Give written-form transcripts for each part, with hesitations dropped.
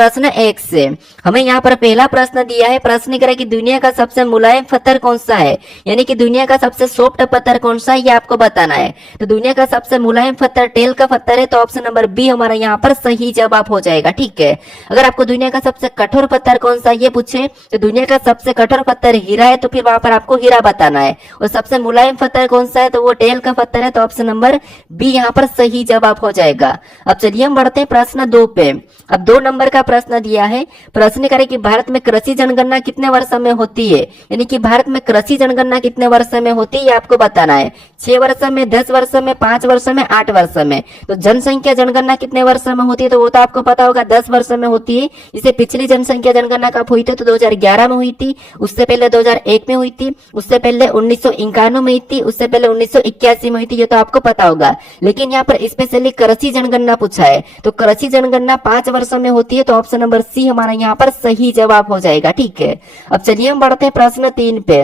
प्रश्न 1 से। हमें यहाँ पर पहला प्रश्न दिया है, प्रश्न करें कि दुनिया का सबसे मुलायम पत्थर कौन सा है, यानी कि दुनिया का सबसे सॉफ्ट पत्थर कौन सा है ये आपको बताना है। तो दुनिया का सबसे मुलायम पत्थर टेल का पत्थर है, तो ऑप्शन नंबर बी हमारा यहाँ पर सही जवाब हो जाएगा। ठीक है, अगर आपको दुनिया का सबसे कठोर पत्थर कौन सा ये पूछे तो दुनिया का सबसे कठोर पत्थर हीरा है, तो फिर वहां पर आपको हीरा बताना है। और सबसे मुलायम पत्थर कौन सा है तो वो टेल का पत्थर है, तो ऑप्शन नंबर बी यहाँ पर सही जवाब हो जाएगा। अब चलिए हम बढ़ते हैं प्रश्न 2 पे। अब 2 नंबर का प्रश्न दिया है, प्रश्न करें कि भारत में कृषि जनगणना कितने वर्ष में होती है, यानी कि भारत में कृषि जनगणना कितने वर्ष में होती है ये आपको बताना है। 6 वर्ष में, 10 वर्ष में, 5 वर्ष में, 8 वर्ष में। तो जनसंख्या जनगणना कितने वर्ष में होती है तो वो तो आपको पता होगा 10 वर्ष में होती है। इसे पिछली जनसंख्या जनगणना कब हुई थी तो 2011 में हुई थी, उससे पहले 2001 में हुई थी, उससे पहले 1991 में हुई थी, उससे पहले 1981 में हुई थी, ये तो आपको पता होगा। लेकिन यहाँ पर स्पेशली कृषि जनगणना पूछा है, तो कृषि जनगणना 5 वर्षों में होती है, तो ऑप्शन नंबर सी हमारा यहाँ पर सही जवाब हो जाएगा। ठीक है, अब चलिए हम बढ़ते हैं प्रश्न 3 पे।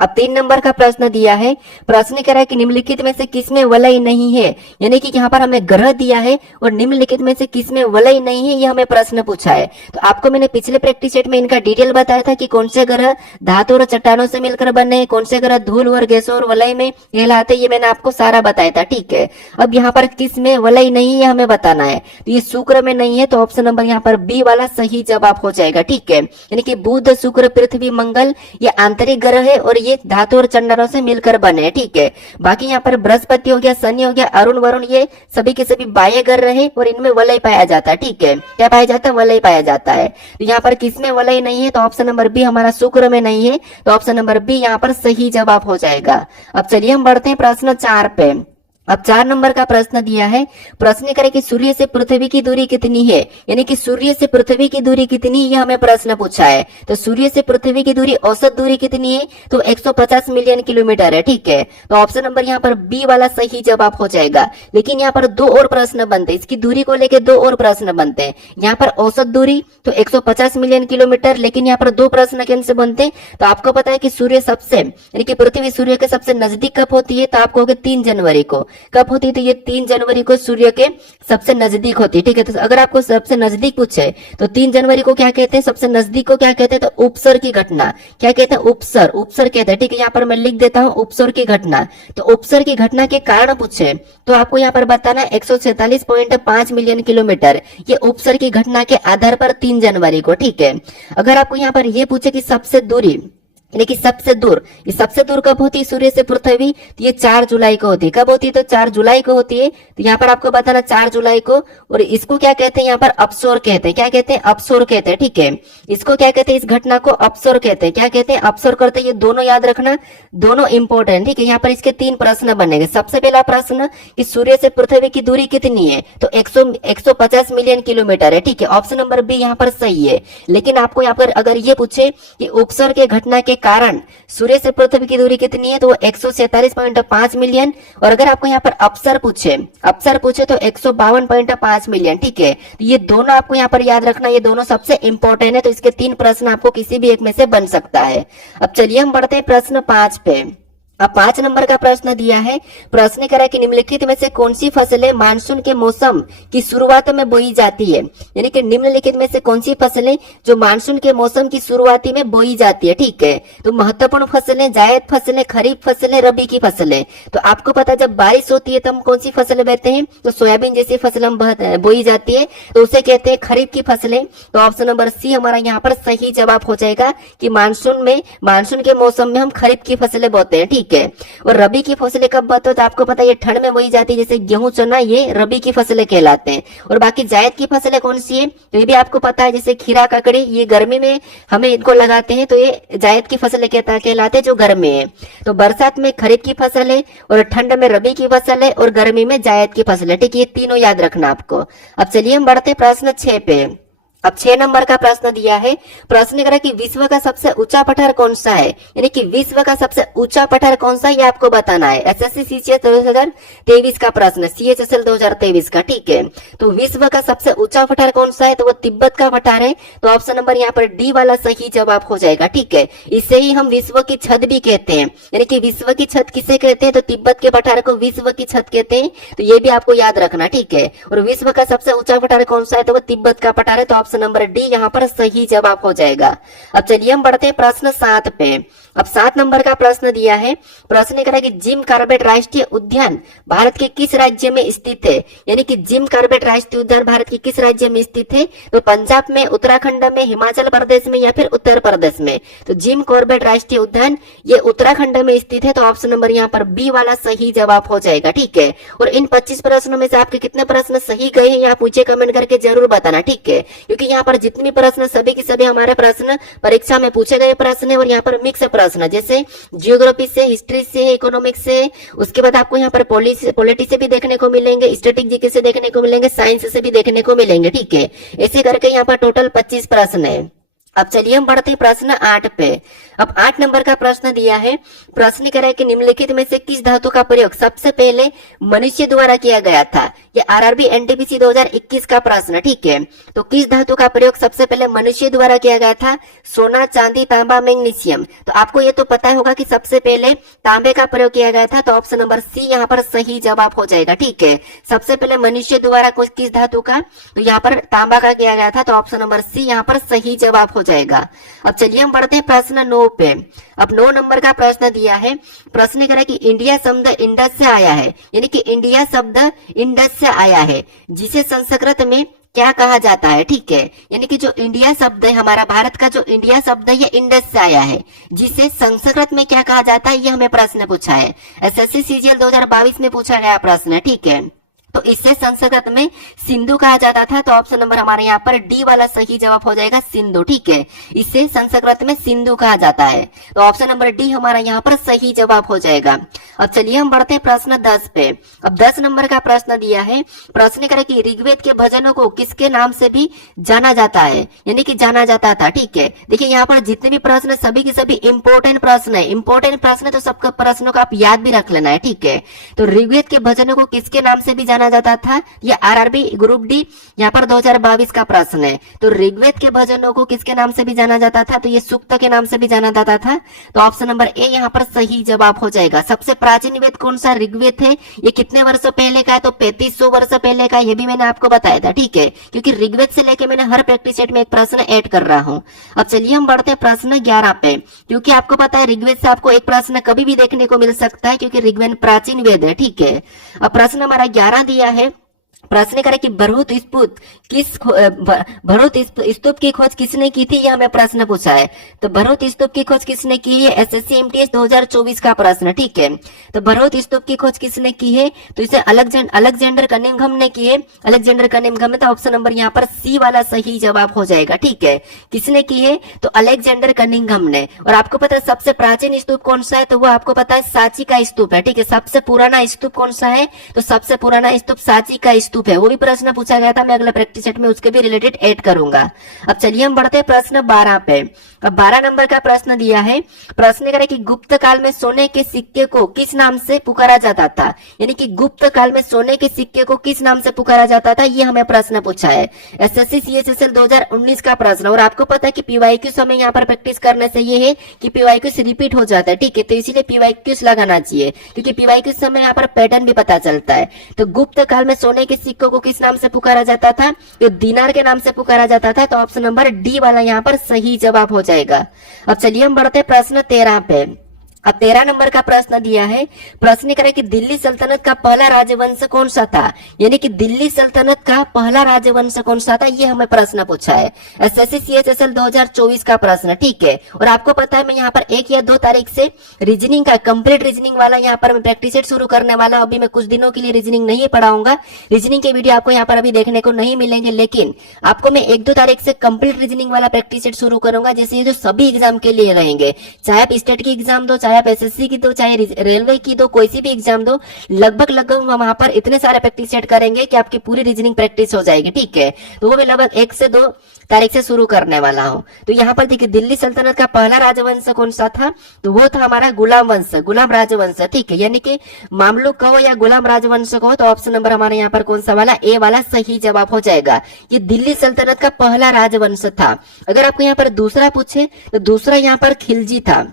अब 3 नंबर का प्रश्न दिया है, प्रश्न कह रहा है कि निम्नलिखित में से किसमें वलय नहीं है, यानी कि यहाँ पर हमें ग्रह दिया है और निम्नलिखित में से किसमें वलय नहीं है ये हमें प्रश्न पूछा है। तो आपको मैंने पिछले प्रैक्टिस सेट में इनका डिटेल बताया था कि कौन से ग्रह धातु और चट्टानों से मिलकर बने, कौन से ग्रह धूल और गैसों और वलय में कहलाते, ये मैंने आपको सारा बताया था। ठीक है, अब यहाँ पर किसमें वलय नहीं है हमें बताना है, तो ये शुक्र में नहीं है, तो ऑप्शन नंबर यहाँ पर बी वाला सही जवाब हो जाएगा। ठीक है, यानी कि बुध, शुक्र, पृथ्वी, मंगल ये आंतरिक ग्रह है और ये धातु और चंडालों से मिलकर बने हैं। ठीक है, बाकी यहाँ पर बृहस्पति हो गया, शनि हो गया, अरुण, वरुण ये सभी के सभी बाह्य ग्रह है और इनमें वलय पाया जाता है। ठीक है, क्या पाया जाता है, वलय पाया जाता है। तो यहाँ पर किसमें वलय नहीं है तो ऑप्शन नंबर बी हमारा शुक्र में नहीं है, तो ऑप्शन नंबर बी यहाँ पर सही जवाब हो जाएगा। अब चलिए हम बढ़ते हैं प्रश्न 4 पे। अब 4 नंबर का प्रश्न दिया है, प्रश्न करें कि सूर्य से पृथ्वी की दूरी कितनी है, यानी कि सूर्य से पृथ्वी की दूरी कितनी है ये हमें प्रश्न पूछा है। तो सूर्य से पृथ्वी की दूरी औसत दूरी कितनी है तो 150 मिलियन किलोमीटर है। ठीक है, तो ऑप्शन नंबर यहाँ पर बी वाला सही जवाब हो जाएगा। लेकिन यहाँ पर 2 और प्रश्न बनते हैं, इसकी दूरी को लेकर 2 और प्रश्न बनते हैं। यहाँ पर औसत दूरी तो 150 मिलियन किलोमीटर, लेकिन यहाँ पर 2 प्रश्न कैसे से बनते हैं तो आपको पता है कि सूर्य सबसे यानी कि पृथ्वी सूर्य के सबसे नजदीक कब होती है तो आपको 3 जनवरी को कब होती है, तो ये 3 जनवरी को सूर्य के सबसे नजदीक होती है। ठीक है, तो अगर आपको सबसे नजदीक पूछे तो 3 जनवरी को क्या कहते हैं, सबसे नजदीक को क्या कहते हैं तो उपसर की घटना, क्या कहते हैं उपसर, उपसर कहते हैं। ठीक है, यहाँ पर मैं लिख देता हूँ उपसर की घटना। तो उपसर की घटना के कारण पूछे तो आपको यहाँ पर बताना 146.5 मिलियन किलोमीटर, ये उपसर की घटना के आधार पर 3 जनवरी को। ठीक है, अगर आपको यहाँ पर ये पूछे कि सबसे दूरी यानी कि सबसे दूर, ये सबसे दूर कब होती है सूर्य से पृथ्वी तो ये 4 जुलाई को होती है। कब होती है तो 4 जुलाई को होती है। तो यहाँ पर आपको बताना 4 जुलाई को। और इसको क्या कहते हैं, यहाँ पर अपसोर कहते हैं। क्या कहते हैं, अपसोर कहते हैं। ठीक है, इसको क्या कहते हैं, इस घटना को अपसोर कहते हैं। क्या कहते हैं, अपसोर करते हैं। ये दोनों याद रखना, दोनों इंपॉर्टेंट। ठीक है, यहाँ पर इसके 3 प्रश्न बनेंगे। सबसे पहला प्रश्न कि सूर्य से पृथ्वी की दूरी कितनी है तो 150 मिलियन किलोमीटर है। ठीक है, ऑप्शन नंबर बी यहाँ पर सही है। लेकिन आपको यहाँ पर अगर ये पूछे कि उपसर के घटना के कारण सूर्य से पृथ्वी की दूरी कितनी है तो 147.5 मिलियन, और अगर आपको यहाँ पर अपसर पूछे तो 152.5 मिलियन। ठीक है, तो ये दोनों आपको यहाँ पर याद रखना, ये दोनों सबसे इंपॉर्टेंट है। तो इसके 3 प्रश्न आपको किसी भी एक में से बन सकता है। अब चलिए हम बढ़ते हैं प्रश्न 5 पे। अब 5 नंबर का प्रश्न दिया है, प्रश्न करा कि निम्नलिखित में से कौन सी फसलें मानसून के मौसम की शुरुआत में बोई जाती है, यानी कि निम्नलिखित में से कौन सी फसलें जो मानसून के मौसम की शुरुआती में बोई जाती है। ठीक है, तो महत्वपूर्ण फसलें, जायद फसलें, खरीफ फसलें, रबी की फसलें। तो आपको पता जब बारिश होती है तो हम कौन सी फसलें बोते हैं तो सोयाबीन जैसी फसल हम बोई जाती है, तो उसे कहते हैं खरीफ की फसलें। तो ऑप्शन नंबर सी हमारा यहाँ पर सही जवाब हो जाएगा कि मानसून के मौसम में हम खरीफ की फसलें बोते हैं। ठीक है, और रबी की फसलें कब बोते हैं तो आपको पता है ये ठंड में बोई जाती है, जैसे गेहूं, चना, ये रबी की फसलें कहलाते हैं। और बाकी जायद की फसलें कौन सी है तो ये भी आपको पता है, जैसे खीरा, ककड़ी, ये गर्मी में हमें इनको लगाते हैं, तो ये जायद की फसलें कहलाते हैं जो गर्मी है। तो बरसात में खरीफ की फसल है, और ठंड में रबी की फसल है, और गर्मी में जायद की फसल है। ठीक है, ये तीनों याद रखना आपको। अब चलिए हम बढ़ते प्रश्न 6 पे। अब 6 नंबर का प्रश्न दिया है, प्रश्न करा कि विश्व का सबसे ऊंचा पठार कौन सा है, यानी कि विश्व का सबसे ऊंचा पठार कौन सा है ये आपको बताना है। एसएससी सीजीएस 2023 का प्रश्न, सीएचएसएल 2023 का। ठीक है, तो विश्व का सबसे ऊंचा पठार कौन सा है तो वो तिब्बत का पठार है। तो ऑप्शन नंबर यहाँ पर डी वाला सही जवाब हो जाएगा। ठीक है, इसे ही हम विश्व की छत भी कहते हैं, यानी कि विश्व की छत किसे कहते हैं तो तिब्बत के पठार को विश्व की छत कहते हैं। तो ये भी आपको याद रखना। ठीक है, और विश्व का सबसे ऊंचा पठार कौन सा है तो वो तिब्बत का पठार है। तो ऑप्शन ऑप्शन नंबर डी यहाँ पर सही जवाब हो जाएगा। अब चलिए हम बढ़ते हैं प्रश्न 7 पे। अब 7 नंबर का प्रश्न दिया है, प्रश्न कह रहा है कि जिम कॉर्बेट राष्ट्रीय उद्यान भारत के किस राज्य में स्थित है, यानी कि जिम कॉर्बेट राष्ट्रीय उद्यान भारत के किस राज्य में स्थित है, तो पंजाब में, उत्तराखंड में, हिमाचल प्रदेश में या फिर उत्तर प्रदेश में। तो जिम कॉर्बेट राष्ट्रीय उद्यान ये उत्तराखंड में स्थित है, तो ऑप्शन नंबर यहाँ पर बी वाला सही जवाब हो जाएगा। ठीक है, और इन 25 प्रश्नों में से आपके कितने प्रश्न सही गए हैं आप मुझे कमेंट करके जरूर बताना। ठीक है, क्योंकि यहाँ पर जितने प्रश्न सभी के सभी हमारे प्रश्न परीक्षा में पूछे गए प्रश्न है, और यहाँ पर मिक्स प्रश्न जैसे जियोग्राफी से, हिस्ट्री से, इकोनॉमिक्स से, उसके बाद आपको यहाँ पर पॉलिटी से भी देखने को मिलेंगे, स्टैटिक जीके से देखने को मिलेंगे, साइंस से भी देखने को मिलेंगे। ठीक है, ऐसे करके यहाँ पर टोटल 25 प्रश्न है। अब चलिए हम बढ़ते हैं प्रश्न 8 पे। अब 8 नंबर का प्रश्न दिया है, प्रश्न कह रहा है कि निम्नलिखित में से किस धातु का प्रयोग सबसे पहले मनुष्य द्वारा किया गया था। ये आरआरबी एनटीपीसी 2021 का प्रश्न। ठीक है, तो किस धातु का प्रयोग सबसे पहले मनुष्य द्वारा किया गया था? सोना, चांदी, तांबा, मैग्नीशियम। तो आपको ये तो पता होगा कि सबसे पहले तांबे का प्रयोग किया गया था, तो ऑप्शन नंबर सी यहाँ पर सही जवाब हो जाएगा। ठीक है, सबसे पहले मनुष्य द्वारा किस धातु का, तो यहाँ पर तांबा का किया गया था, तो ऑप्शन नंबर सी यहाँ पर सही जवाब हो जाएगा। अब चलिए हम बढ़ते हैं प्रश्न 9 पे। अब 9 नंबर का प्रश्न दिया है, प्रश्न कह रहा है कि इंडिया शब्द इंडस से आया है, यानी कि इंडिया शब्द इंडस से आया है, जिसे संस्कृत में क्या कहा जाता है। ठीक है, यानी कि जो इंडिया शब्द है, हमारा भारत का जो इंडिया शब्द है, ये इंडस से आया है, जिसे संस्कृत में क्या कहा जाता है, ये हमें प्रश्न पूछा है। एसएससी सीजीएल 2022 में पूछा गया प्रश्न है। ठीक है, तो इससे संस्कृत में सिंधु कहा जाता था, तो ऑप्शन नंबर हमारे यहाँ पर डी वाला सही जवाब हो जाएगा, सिंधु। ठीक है, इससे संस्कृत में सिंधु कहा जाता है, तो ऑप्शन नंबर डी हमारा यहाँ पर सही जवाब हो जाएगा। अब चलिए हम बढ़ते हैं प्रश्न 10 पे। अब 10 नंबर का प्रश्न दिया है, प्रश्न करें कि ऋग्वेद के भजनों को किसके नाम से भी जाना जाता है, यानी कि जाना जाता था। ठीक है, देखिए यहाँ पर जितने भी प्रश्न सभी के सभी इंपोर्टेंट प्रश्न है, इंपोर्टेंट प्रश्न, तो सबका प्रश्नों को आप याद भी रख लेना है। ठीक है, तो ऋग्वेद के भजनों को किसके नाम से भी जाना जाता था, ये आरआरबी ग्रुप डी यहाँ पर 2022 का प्रश्न है। तो ऋग्वेद के भजनों को किसके नाम से भी जाना जाता था, तो ये सूक्त के नाम से भी जाना जाता था, तो ऑप्शन नंबर ए यहाँ पर सही जवाब हो जाएगा। सबसे प्राचीन वेद कौन सा ऋग्वेद है, ये कितने वर्षों पहले का है, तो 3500 वर्ष पहले का, ये भी मैंने आपको बताया था। ठीक है, क्योंकि ऋग्वेद से लेके मैंने हर प्रैक्टिस सेट में एक प्रश्न ऐड कर रहा हूँ। अब चलिए हम बढ़ते हैं प्रश्न 11 पे, क्योंकि आपको पता है ऋग्वेद से आपको एक प्रश्न कभी भी देखने को मिल सकता है, क्योंकि ऋग्वेद प्राचीन वेद है। ठीक है, अब प्रश्न हमारा 11 दिया है, प्रश्न करें कि भरहुत स्तूप की खोज किसने की थी, यह हमें प्रश्न पूछा है। तो भरहुत स्तूप की खोज किसने की है, एसएससी एमटीएस 2024 का प्रश्न। ठीक है, तो भरहुत स्तूप की खोज किसने की है, तो इसे अलेक्जेंडर कनिंघम ने की है, अलेक्जेंडर कनिंघम ने, तो ऑप्शन नंबर यहाँ पर सी वाला सही जवाब हो जाएगा। ठीक है, किसने की है, तो अलेक्जेंडर कनिंघम ने। और आपको पता है सबसे प्राचीन स्तूप कौन सा है, तो वो आपको पता है सांची का स्तूप है। ठीक है, सबसे पुराना स्तूप कौन सा है, तो सबसे पुराना स्तूप सांची का स्तूप है, वो भी प्रश्न पूछा गया था, मैं अगला प्रैक्टिस सेट में उसके भी रिलेटेड ऐड करूंगा। अब चलिए हम बढ़ते हैं प्रश्न 12 पे। अब 12 नंबर का प्रश्न दिया है, प्रश्न करें कि गुप्त काल में सोने के सिक्के को किस नाम से पुकारा जाता था, यानी कि गुप्त काल में सोने के सिक्के को किस नाम से पुकारा जाता था, ये हमें प्रश्न पूछा है। एसएससी सीएचएसएल 2019 का प्रश्न, और आपको पता है कि पीवाईक्यूज हमें यहाँ पर प्रैक्टिस करने से ये है कि पीवाईक्यूज रिपीट हो जाता है। ठीक है, तो इसीलिए पीवाईक्यूज लगाना चाहिए, क्योंकि पीवाईक्यूज से हमें यहाँ पर पैटर्न भी पता चलता है। तो गुप्त काल में सोने के सिक्कों को किस नाम से पुकारा जाता था, तो दिनार के नाम से पुकारा जाता था, तो ऑप्शन नंबर डी वाला यहाँ पर सही जवाब हो जाएगा। अब चलिए हम बढ़ते हैं प्रश्न 13 पे। अब 13 नंबर का प्रश्न दिया है, प्रश्न करें कि दिल्ली सल्तनत का पहला राजवंश कौन सा था, यानी कि दिल्ली सल्तनत का पहला राजवंश कौन सा था, ये हमें प्रश्न पूछा है। एसएससी सीएचएसएल 2024 का प्रश्न। ठीक है, और आपको पता है मैं यहाँ पर 1 या 2 तारीख से रीजनिंग का कंप्लीट रीजनिंग वाला यहाँ पर मैं प्रैक्टिस सेट शुरू करने वाला। अभी मैं कुछ दिनों के लिए रीजनिंग नहीं पढ़ाऊंगा, रीजनिंग के वीडियो आपको यहाँ पर अभी देखने को नहीं मिलेंगे, लेकिन आपको मैं 1-2 तारीख से कंप्लीट रीजनिंग वाला प्रैक्टिस सेट शुरू करूंगा, जैसे ये जो सभी एग्जाम के लिए रहेंगे, चाहे आप स्टेट की एग्जाम दो, चाहे आप एसएससी की दो, चाहे रेलवे की दो, कोई सी भी एग्जाम दो, लगभग हम वहां पर इतने सारे प्रैक्टिस सेट करेंगे कि आपकी पूरी रीजनिंग प्रैक्टिस हो जाएगी। ठीक है, तो वो मैं लगभग 1 से 2 तारीख से शुरू करने वाला हूं। तो यहाँ पर देखिए दिल्ली सल्तनत का पहला राजवंश कौन सा था, तो वो था हमारा गुलाम वंश, गुलाम राजवंश। ठीक है, यानी कि मामलुक कहो या गुलाम राजवंश कहो, तो ऑप्शन नंबर हमारे यहाँ पर कौन सा वाला, ए वाला सही जवाब हो जाएगा। ये दिल्ली सल्तनत का पहला राजवंश था। अगर आपको यहाँ पर दूसरा पूछे, तो दूसरा यहाँ पर खिलजी था।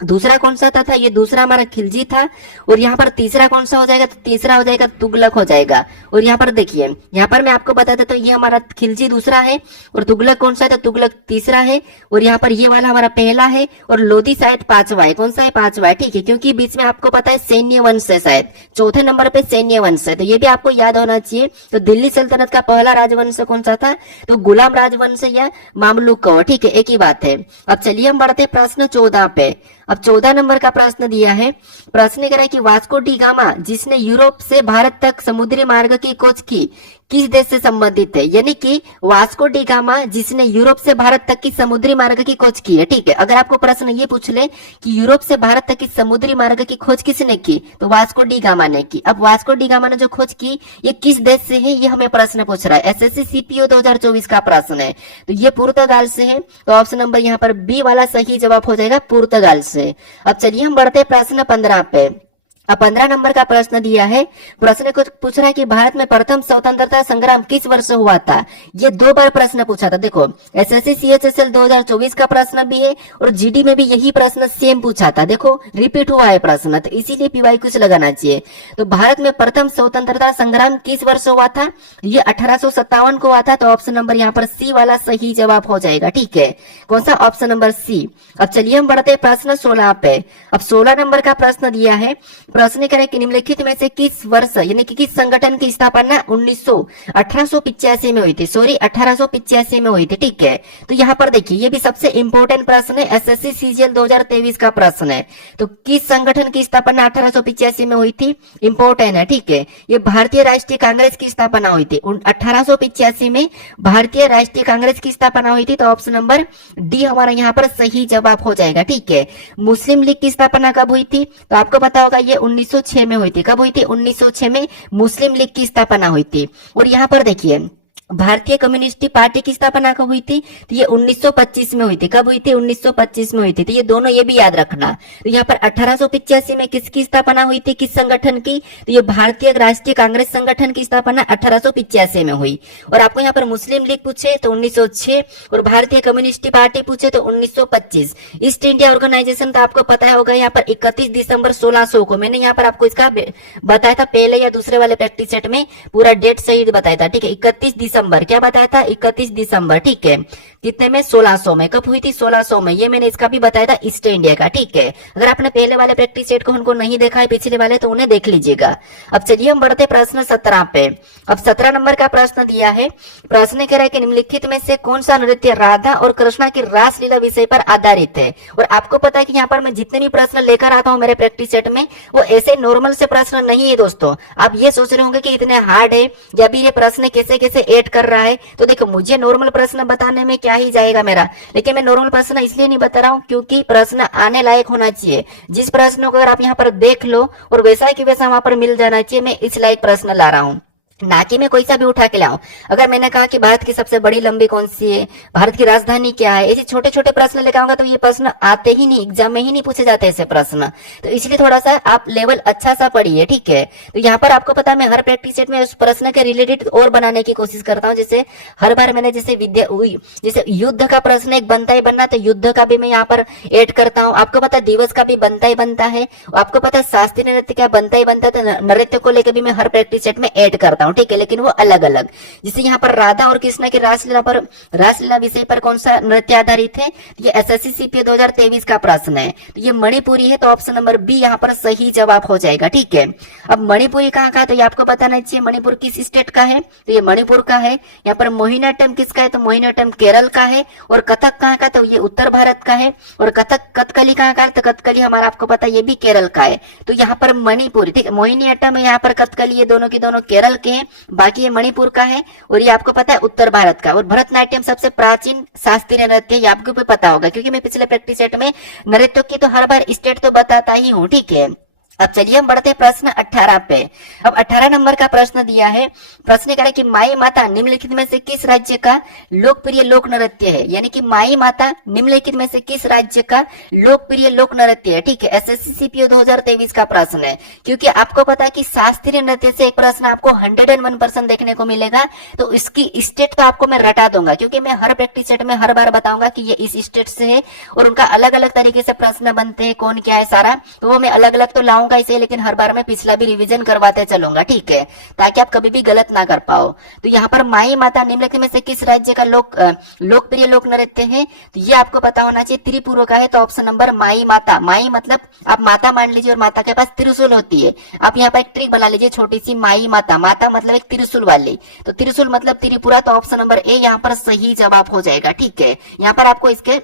दूसरा कौन सा था ये दूसरा हमारा खिलजी था। और यहाँ पर तीसरा कौन सा हो जाएगा, तो तीसरा हो जाएगा तुगलक हो जाएगा। और यहाँ पर देखिए, यहाँ पर मैं आपको बता देता हूँ, ये हमारा खिलजी दूसरा है और तुगलक कौन सा है, तो तुगलक तीसरा है। और यहाँ पर ये वाला हमारा पहला है और लोधी शायद पांचवा है। कौन सा है, पांचवा है, ठीक है, क्योंकि बीच में आपको पता है सैन्य वंश है, शायद चौथे नंबर पे सैन्य वंश है, तो ये भी आपको याद होना चाहिए। तो दिल्ली सल्तनत का पहला राजवंश कौन सा था, तो गुलाम राजवंश या मामलुक का, ठीक है, एक ही बात है। अब चलिए हम बढ़ते प्रश्न 14 पे। अब 14 नंबर का प्रश्न दिया है, प्रश्न कह रहा है कि वास्को डी गामा जिसने यूरोप से भारत तक समुद्री मार्ग की खोज की किस देश से संबंधित है। यानी कि वास्को डी गामा जिसने यूरोप से भारत तक की समुद्री मार्ग की खोज की है, ठीक है। अगर आपको प्रश्न ये पूछ ले कि यूरोप से भारत तक की समुद्री मार्ग की खोज किसने की, तो वास्को डी गामा ने की। अब वास्को डी गामा ने जो खोज की ये किस देश से है, ये हमें प्रश्न पूछ रहा है। एसएससी सीपीओ 2024 का प्रश्न है, तो ये पुर्तगाल से है। तो ऑप्शन नंबर यहाँ पर बी वाला सही जवाब हो जाएगा पुर्तगाल से। अब चलिए हम बढ़ते प्रश्न 15 पे। अब 15 नंबर का प्रश्न दिया है, प्रश्न को पूछ रहा है कि भारत में प्रथम स्वतंत्रता संग्राम किस वर्ष हुआ था। ये 2 बार प्रश्न पूछा था। देखो एसएससी सीएचएसएल 2024 का प्रश्न भी है और जीडी में भी यही प्रश्न सेम पूछा था। देखो रिपीट हुआ है प्रश्न, तो इसीलिए पीवाई कुछ लगाना चाहिए। तो भारत में प्रथम स्वतंत्रता संग्राम किस वर्ष हुआ था, ये 1857 को हुआ था। तो ऑप्शन नंबर यहाँ पर सी वाला सही जवाब हो जाएगा, ठीक है। कौन सा, ऑप्शन नंबर सी। अब चलिए हम बढ़ते प्रश्न 16 पे। अब 16 नंबर का प्रश्न दिया है, प्रश्न करें कि निम्नलिखित में से किस वर्ष यानी कि किस संगठन की स्थापना 1885 में हुई थी, सॉरी 1885 में हुई थी, ठीक है। तो यहाँ पर देखिए ये भी सबसे इंपॉर्टेंट प्रश्न है, एसएससी सीजीएल 2023 का प्रश्न है। तो किस संगठन की स्थापना 1885 में हुई थी, इंपॉर्टेंट है, ठीक है। ये भारतीय राष्ट्रीय कांग्रेस की स्थापना हुई थी 1885 में, भारतीय राष्ट्रीय कांग्रेस की स्थापना हुई थी। तो ऑप्शन नंबर डी हमारा यहाँ पर सही जवाब हो जाएगा, ठीक है। मुस्लिम लीग की स्थापना कब हुई थी, तो आपको पता होगा ये 1906 में हुई थी। कब हुई थी, 1906 में मुस्लिम लीग की स्थापना हुई थी। और यहाँ पर देखिए भारतीय कम्युनिस्ट पार्टी की स्थापना कब हुई थी, तो ये 1925 में हुई थी। कब हुई थी, 1925 में हुई थी। तो ये दोनों ये भी याद रखना। तो यहाँ पर 1885 में किसकी स्थापना हुई थी, किस संगठन की, तो ये भारतीय राष्ट्रीय कांग्रेस संगठन की स्थापना 1885 में हुई। और आपको यहाँ पर मुस्लिम लीग पूछे तो 1906 और भारतीय कम्युनिस्ट पार्टी पूछे तो 1925। ईस्ट इंडिया ऑर्गेनाइजेशन तो आपको पता होगा, यहाँ पर 31 दिसंबर 1600 को मैंने यहाँ पर आपको इसका बताया था पहले या दूसरे वाले प्रैक्टिस सेट में, पूरा डेट सही बताया था, ठीक है। 31 दिसंबर क्या बताया था, 31 दिसंबर, ठीक है। कितने में, 1600 में। कब हुई थी, 1600 में। ये मैंने इसका भी बताया था ईस्ट इंडिया का, ठीक है। अगर आपने पहले वाले प्रैक्टिस सेट को उनको नहीं देखा है पिछले वाले, तो उन्हें देख लीजिएगा। अब चलिए हम बढ़ते प्रश्न 17 पे। अब 17 नंबर का प्रश्न दिया है, प्रश्न कह रहा है कि निम्नलिखित में से कौन सा नृत्य राधा और कृष्णा की रासलीला विषय पर आधारित है। और आपको पता है कि यहाँ पर मैं जितने भी प्रश्न लेकर आता हूँ मेरे प्रैक्टिस सेट में, वो ऐसे नॉर्मल से प्रश्न नहीं है दोस्तों। आप ये सोच रहे होंगे कि इतने हार्ड है या भी ये प्रश्न कैसे कैसे ऐड कर रहा है। तो देखो मुझे नॉर्मल प्रश्न बताने में क्या ही जाएगा मेरा, लेकिन मैं नॉर्मल प्रश्न इसलिए नहीं बता रहा हूँ क्योंकि प्रश्न आने लायक होना चाहिए। जिस प्रश्न को अगर आप यहाँ पर देख लो और वैसा कि वैसा वहां पर मिल जाना चाहिए, मैं इस लायक प्रश्न ला रहा हूँ, ना कि मैं कोई सा भी उठा के लाऊं। अगर मैंने कहा कि भारत की सबसे बड़ी लंबी कौन सी है, भारत की राजधानी क्या है, ऐसे छोटे छोटे प्रश्न लेकर आऊंगा तो ये प्रश्न आते ही नहीं, एग्जाम में ही नहीं पूछे जाते ऐसे प्रश्न। तो इसलिए थोड़ा सा आप लेवल अच्छा सा पढ़िए, ठीक है। तो यहाँ पर आपको पता है मैं हर प्रैक्टिस सेट में उस प्रश्न के रिलेटेड और बनाने की कोशिश करता हूँ। जैसे हर बार मैंने जैसे युद्ध का प्रश्न एक बनता ही बनना, तो युद्ध का भी मैं यहाँ पर एड करता हूँ। आपको पता है दिवस का भी बनता ही बनता है, आपको पता है शास्त्रीय नृत्य का बनता ही बनता है। तो नृत्य को लेकर भी मैं हर प्रैक्टिस सेट में एड करता हूँ, ठीक है, लेकिन वो अलग अलग। जैसे यहाँ पर राधा और कृष्ण की रासलीला विषय पर कौन सा नृत्य आधारित है, ये एसएससी सीपीओ 2023 का प्रश्न है। तो ये मणिपुरी है, तो ऑप्शन नंबर बी यहाँ पर सही जवाब हो जाएगा, ठीक है। अब मणिपुरी कहाँ का है, तो ये आपको पता नहीं चाहिए मणिपुर किस स्टेट का है, तो ये मणिपुर का है। यहाँ पर मोहिनीअट्टम किसका है, तो मोहिनीअट्टम केरल का है। और कथक कहाँ का, तो ये उत्तर भारत का है। और कथकली कहाँ का है, तो कथकली हमारा आपको पता है ये भी केरल का है। तो यहाँ पर मणिपुरी, ठीक है, मोहिनीअट्टम है, यहाँ पर कथकली, ये दोनों की दोनों केरल के हैं, बाकी ये मणिपुर का है। और ये आपको पता है उत्तर भारत का। और भरतनाट्यम सबसे प्राचीन शास्त्रीय नृत्य, ये आपको भी पता होगा क्योंकि मैं पिछले प्रैक्टिस सेट में नृत्यों की तो हर बार स्टेट तो बताता ही हूँ, ठीक है। अब चलिए हम बढ़ते हैं प्रश्न 18 पे। अब 18 नंबर का प्रश्न दिया है। प्रश्न कह रहा है कि माई माता निम्नलिखित में से किस राज्य का लोकप्रिय लोक नृत्य है। यानी कि माई माता निम्नलिखित में से किस राज्य का लोकप्रिय लोक नृत्य है। ठीक है, एसएससी सीपीओ 2023 का प्रश्न है। क्योंकि आपको पता है कि शास्त्रीय नृत्य से एक प्रश्न आपको 101% देखने को मिलेगा, तो इसकी स्टेट तो आपको मैं रटा दूंगा, क्योंकि मैं हर प्रैक्टिस सेट में हर बार बताऊंगा कि ये इस स्टेट से है और उनका अलग अलग तरीके से प्रश्न बनते हैं, कौन क्या है सारा, तो वो मैं अलग अलग तो लाऊंगा इसे, लेकिन हर बार मैं पिछला भी रिवीजन करवाते चलूंगा। ठीक है, ताकि आप कभी भी गलत ना कर पाओ। तो यहाँ पर माई माता निम्नलिखित में से किस राज्य का लोकप्रिय लोक नृत्य है, तो ये आपको पता होना चाहिए त्रिपुरा का है। तो ऑप्शन नंबर माई माता, माई मतलब आप माता मान लीजिए और माता के पास त्रिशूल होती है। आप यहाँ पर एक ट्रिक बना लीजिए छोटी सी, माई माता, माता मतलब एक त्रिशूल वाली, तो त्रिशूल मतलब त्रिपुरा। तो ऑप्शन नंबर ए यहाँ पर सही जवाब हो जाएगा। ठीक है, यहाँ पर आपको इसके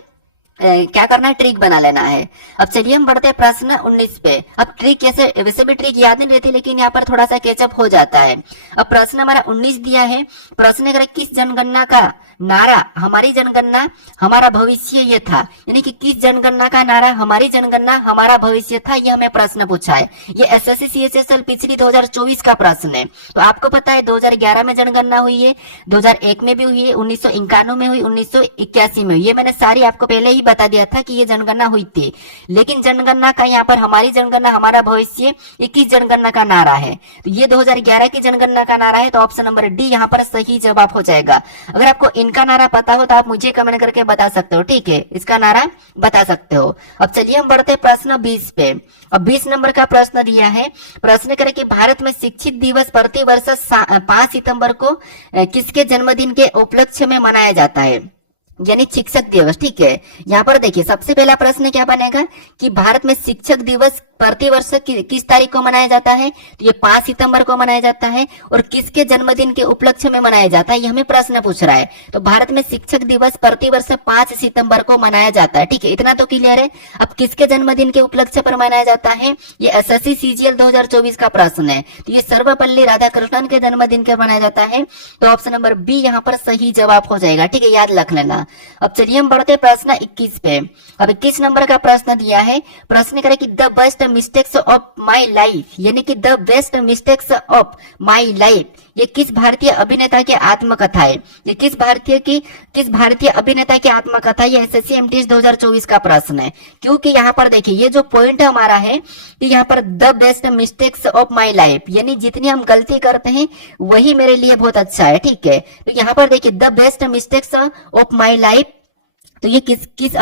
क्या करना है, ट्रिक बना लेना है। अब चलिए हम बढ़ते हैं प्रश्न 19 पे। अब ट्रिक कैसे, वैसे भी ट्रिक याद नहीं रहती, लेकिन यहाँ पर थोड़ा सा केचअप हो जाता है। अब प्रश्न हमारा 19 दिया है। प्रश्न अगर किस जनगणना का नारा हमारी जनगणना हमारा भविष्य ये था, यानी कि किस जनगणना का नारा हमारी जनगणना हमारा भविष्य था, ये हमें प्रश्न पूछा है। ये एसएससी सीएचएसएल पिछली 2024 का प्रश्न है। तो आपको पता है 2011 में जनगणना हुई है, 2001 में भी हुई है, 1991 में हुई, 1981 में हुई। ये मैंने सारी आपको पहले ही बता दिया था कि ये जनगणना हुई थी। लेकिन जनगणना का यहाँ पर हमारी जनगणना हमारा भविष्य, ये किस जनगणना का नारा है, तो ये 2011 की जनगणना का नारा है। तो ऑप्शन नंबर डी यहाँ पर सही जवाब हो जाएगा। अगर आपको इनका नारा पता हो तो आप मुझे कमेंट करके बता सकते हो। ठीक है, इसका नारा बता सकते हो। अब चलिए हम बढ़ते प्रश्न 20 पे। अब 20 नंबर का प्रश्न दिया है। प्रश्न करे कि भारत में शिक्षक दिवस प्रतिवर्ष 5 सितंबर को किसके जन्मदिन के उपलक्ष्य में मनाया जाता है, यानी शिक्षक दिवस। ठीक है, यहाँ पर देखिए सबसे पहला प्रश्न क्या बनेगा कि भारत में शिक्षक दिवस प्रतिवर्ष किस तारीख को मनाया जाता है, तो ये 5 सितंबर को मनाया जाता है। और किसके जन्मदिन के उपलक्ष्य में मनाया जाता है, ये हमें प्रश्न पूछ रहा है। तो भारत में शिक्षक दिवस प्रतिवर्ष 5 सितंबर को मनाया जाता है। ठीक है, इतना तो क्लियर है। अब किसके जन्मदिन के उपलक्ष्य पर मनाया जाता है, ये एसएससी सीजीएल 2024 का प्रश्न है। तो ये सर्वपल्ली राधाकृष्णन के जन्मदिन के मनाया जाता है। तो ऑप्शन नंबर बी यहाँ पर सही जवाब हो जाएगा। ठीक है, याद रख लेना। अब चलिए हम बढ़ते प्रश्न 21 पे। अब 21 नंबर का प्रश्न दिया है। प्रश्न करे कि the best mistakes of my life, यानी कि the best mistakes of my life, ये किस भारतीय अभिनेता की आत्मकथा है, ये किस भारतीय अभिनेता की आत्मकथा, ये एसएससी एमटीएस 2024 का प्रश्न है। क्योंकि यहाँ पर देखिए ये जो पॉइंट हमारा है कि यहाँ पर the best mistakes of my life, यानी जितनी हम गलती करते हैं वही मेरे लिए बहुत अच्छा है। ठीक है, तो यहाँ पर देखिए the best mistakes of my life, तो ये किस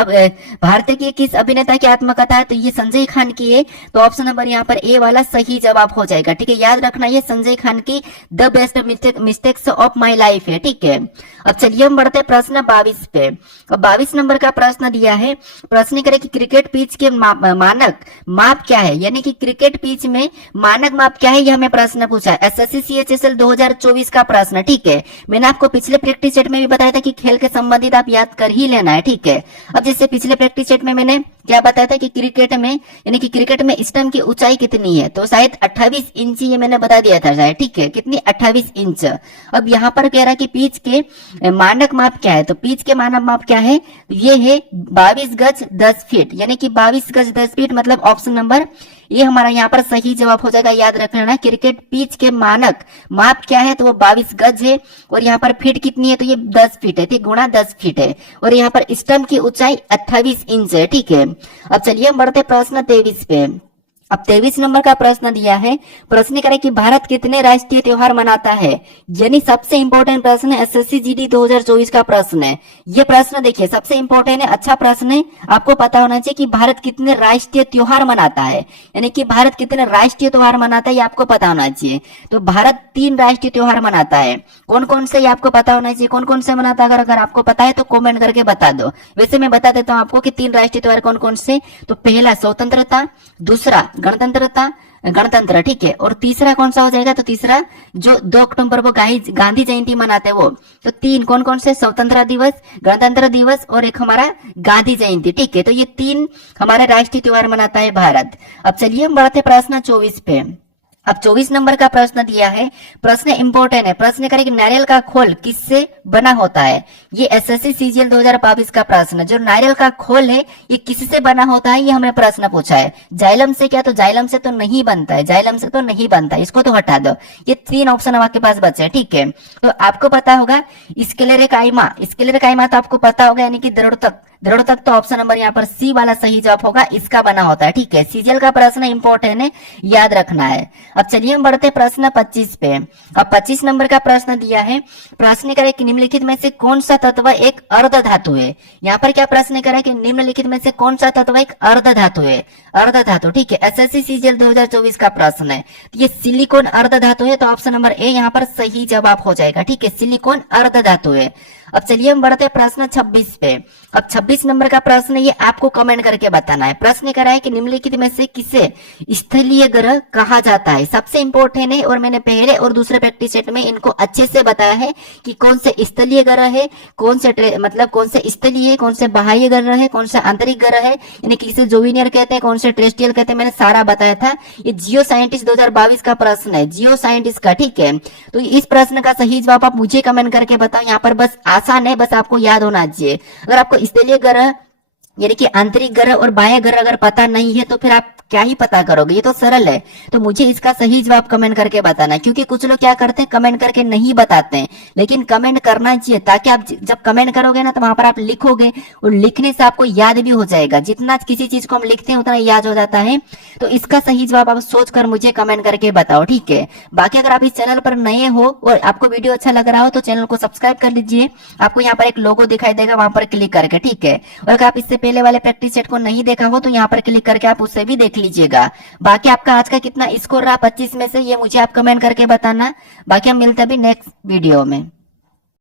भारतीय की किस अभिनेता की आत्मकथा है, तो ये संजय खान की है। तो ऑप्शन नंबर यहाँ पर ए वाला सही जवाब हो जाएगा। ठीक है, याद रखना ये संजय खान की the best mistakes of my life है। ठीक है, अब चलिए हम बढ़ते प्रश्न 22 पे। अब 22 नंबर का प्रश्न दिया है। प्रश्न करे कि क्रिकेट पिच के मानक माप क्या है, यानी कि क्रिकेट पिच में मानक माप क्या है, ये हमें प्रश्न पूछा है। एसएससी सीएचएसएल 2024 का प्रश्न। ठीक है, मैंने आपको पिछले प्रैक्टिस सेट में भी बताया था कि खेल के संबंधित आप याद कर ही लेना है। ठीक है, अब जैसे पिछले प्रैक्टिस सेट में मैंने क्या बताया था कि क्रिकेट में, यानी कि क्रिकेट में स्टंप की ऊंचाई कितनी है, तो शायद 28 इंच ये मैंने बता दिया था शायद। ठीक है, कितनी, 28 इंच। अब यहाँ पर कह रहा है कि पिच के मानक माप क्या है, तो पिच के मानक माप क्या है, ये है 22 गज 10 फीट, यानी कि 22 गज 10 फीट, मतलब ऑप्शन नंबर ये हमारा यहाँ पर सही जवाब हो जाएगा। याद रख लेना क्रिकेट पिच के मानक माप क्या है, तो वो 22 गज है। और यहाँ पर फीट कितनी है, तो ये 10 फीट है, ठीक, गुणा 10 फीट है। और यहाँ पर स्टंप की ऊंचाई 28 इंच है। ठीक है, अब चलिए हम बढ़ते प्रश्न 23 पे। अब 23 नंबर का प्रश्न दिया है। प्रश्न करे कि भारत कितने राष्ट्रीय त्योहार मनाता है, यानी सबसे इंपॉर्टेंट प्रश्न है, एसएससी जीडी 2024 का प्रश्न है। ये प्रश्न देखिए सबसे इंपॉर्टेंट है, अच्छा प्रश्न है। आपको पता होना चाहिए कि भारत कितने राष्ट्रीय त्योहार मनाता है, यानी कि भारत कितने राष्ट्रीय त्योहार मनाता है, ये आपको पता होना चाहिए। तो भारत 3 राष्ट्रीय त्योहार मनाता है। कौन कौन से, ये आपको पता होना चाहिए। कौन कौन से मनाता है, अगर आपको पता है तो कॉमेंट करके बता दो। वैसे मैं बता देता हूँ आपको कि 3 राष्ट्रीय त्योहार कौन कौन से। तो पहला स्वतंत्रता, दूसरा गणतंत्र, ठीक है, और तीसरा कौन सा हो जाएगा, तो तीसरा जो 2 अक्टूबर को गांधी जयंती मनाते हैं वो। तो 3 कौन कौन से, स्वतंत्रता दिवस, गणतंत्र दिवस और एक हमारा गांधी जयंती। ठीक है, तो ये 3 हमारे राष्ट्रीय त्योहार मनाता है भारत। अब चलिए हम बढ़ते प्रश्न 24 पे। अब 24 नंबर का प्रश्न दिया है, प्रश्न इंपॉर्टेंट है। प्रश्न करें कि नारियल का खोल किससे बना होता है। ये एसएससी सीजीएल 2022 का प्रश्न, जो नारियल का खोल है ये किससे बना होता है, ये हमें प्रश्न पूछा है। जाइलम से क्या, तो जाइलम से तो नहीं बनता है, जाइलम से तो नहीं बनता, इसको तो हटा दो। ये 3 ऑप्शन आपके पास बचे, ठीक है। तो आपको पता होगा स्क्लेरेकाइमा, स्क्लेरेकाइमा तो आपको पता होगा, यानी कि दृढ़ोतक तो ऑप्शन नंबर यहाँ पर सी वाला सही जवाब होगा, इसका बना होता है, ठीक है। सीजीएल का प्रश्न इंपॉर्टेंट है, याद रखना है। अब चलिए हम बढ़ते प्रश्न 25 पे। अब 25 नंबर का प्रश्न दिया है, प्रश्न करे कि निम्नलिखित में से कौन सा तत्व एक अर्ध धातु है। यहाँ पर क्या प्रश्न करे कि निम्नलिखित में से कौन सा तत्व एक अर्ध धातु है, अर्ध धातु, ठीक है। एसएससी सीजीएल 2024 का प्रश्न है। तो ये सिलिकॉन अर्ध धातु है, तो ऑप्शन नंबर ए यहाँ पर सही जवाब हो जाएगा, ठीक है। सिलिकॉन अर्ध धातु है। अब चलिए हम बढ़ते प्रश्न 26 पे। अब 26 नंबर का प्रश्न ये आपको कमेंट करके बताना है। प्रश्न करा है कि निम्नलिखित में से किसे स्थलीय ग्रह कहा जाता है। सबसे इंपॉर्टेंट है, और मैंने पहले और दूसरे प्रैक्टिस सेट में इनको अच्छे से बताया है कि कौन से स्थलीय ग्रह है, कौन से मतलब कौन से स्थलीय है, कौन से बाह्य ग्रह है, कौन से आंतरिक ग्रह है, यानी किसे जोविनियर कहते हैं, कौन से टेरेस्ट्रियल कहते हैं, मैंने सारा बताया था। ये जियो साइंटिस्ट 2022 का प्रश्न है, जियो साइंटिस्ट का, ठीक है। तो इस प्रश्न का सही जवाब आप मुझे कमेंट करके बताओ। यहाँ पर बस आसान है, बस आपको याद होना चाहिए। अगर आपको स्थलीय ग्रह यानी कि आंतरिक ग्रह और बाह्य ग्रह अगर पता नहीं है तो फिर आप क्या ही पता करोगे, ये तो सरल है। तो मुझे इसका सही जवाब कमेंट करके बताना है, क्योंकि कुछ लोग क्या करते हैं कमेंट करके नहीं बताते हैं, लेकिन कमेंट करना चाहिए, ताकि आप जब कमेंट करोगे ना तो वहां पर आप लिखोगे और लिखने से आपको याद भी हो जाएगा। जितना किसी चीज को हम लिखते हैं उतना याद हो जाता है। तो इसका सही जवाब आप सोचकर मुझे कमेंट करके बताओ, ठीक है। बाकी अगर आप इस चैनल पर नए हो और आपको वीडियो अच्छा लग रहा हो तो चैनल को सब्सक्राइब कर लीजिए। आपको यहाँ पर एक लोगो दिखाई देगा, वहां पर क्लिक करके, ठीक है। और अगर आप इससे पहले वाले प्रैक्टिस सेट को नहीं देखा हो तो यहाँ पर क्लिक करके आप उससे भी देख लीजिएगा। बाकी आपका आज का कितना स्कोर रहा 25 में से, ये मुझे आप कमेंट करके बताना। बाकी हम मिलते हैं अभी नेक्स्ट वीडियो में।